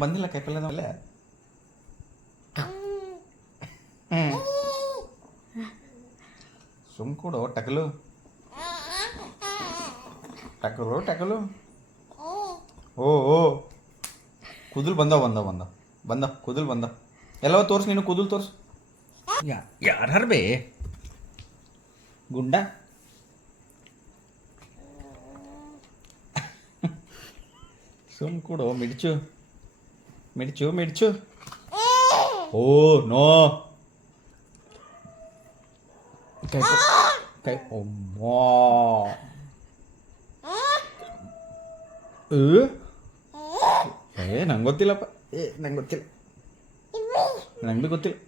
ಬಂದಿಲ್ಲ ಕೈಪಲ್ಲೆ ಅಲ್ಲೇ. ಸುಮ್ ಕೊಡು ಟಕಲು ಟಕಲು ಟಕಲು. ಓ ಓ ಕೂದಲು ಬಂದ ಕೂದಲು ಬಂದ. ಎಲ್ಲವ ತೋರ್ಸು, ನೀನು ಕೂದಲು ತೋರ್ಸು. ಯಾರು ಬೇ ಗುಂಡ? ಸುಮ್ ಕೊಡು. ಮಿಡ್ಚು. ಓ ನೋ ಕೈ ಒಮ್ಮೋ. ನಂಗೆ ಗೊತ್ತಿಲ್ಲಪ್ಪ. ನಂಗೆ ಗೊತ್ತಿಲ್ಲ.